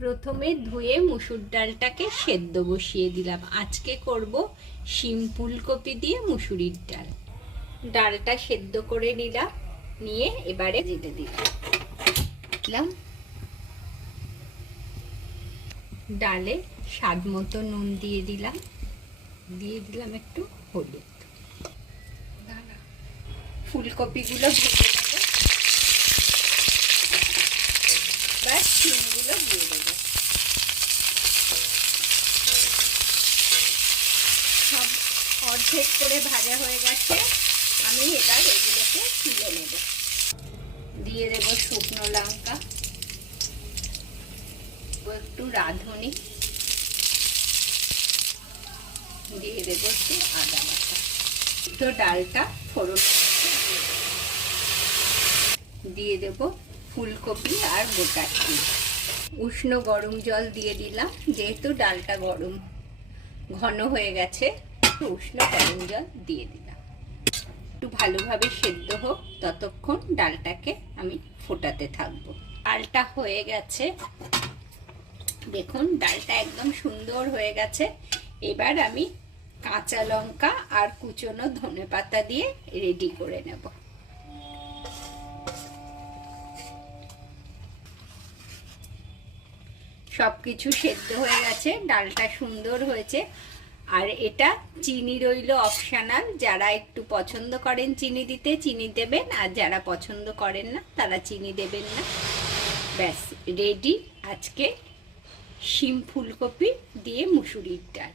প্রথমে ধুয়ে মুসুর ডালটাকে সেদ্ধ বসিয়ে দিলাম। আজকে করব শিম ফুলকপি দিয়ে মুসুরির ডাল। ডালটা সেদ্ধ করে নিলাম, নিয়ে এবারে যেতে দিলাম ডালে স্বাদ মতো নুন দিয়ে দিলাম একটু হলুদ। ফুলকপিগুলো ভেজে নেব, এবার শিমগুলো দিয়ে দেবো। সব অর্ধেক করে ভাজা হয়ে গেছে, আমি এবার এগুলোকে তুলে নেব। দিয়ে দেব শুকনো লঙ্কা, একটু রাঁধুনি, দিয়ে দেবো একটু আদা বাটা। তো ডালটা ফোড়ন দিয়ে দেব ফুলকপি আর গোটা শিম। উষ্ণ গরম জল দিয়ে দিলাম, যেহেতু ডালটা গরম ঘন হয়ে গেছে, উষ্ণ গরম জল দিয়ে দিলাম। একটু ভালোভাবে সেদ্ধ হোক, ততক্ষণ ডালটাকে আমি ফোটাতে থাকবো। ডালটা হয়ে গেছে, দেখুন ডালটা একদম সুন্দর হয়ে গেছে। এবার আমি কাঁচা লঙ্কা আর কুচনো ধনেপাতা দিয়ে রেডি করে নেব। সবকিছু সেদ্ধ হয়ে গেছে, ডালটা সুন্দর হয়েছে। আর এটা চিনি রইল অপশনাল, যারা একটু পছন্দ করেন চিনি দিতে চিনি দেবেন, আর যারা পছন্দ করেন না তারা চিনি দেবেন না। ব্যাস রেডি আজকে শিম ফুলকপি দিয়ে মুসুরির ডাল।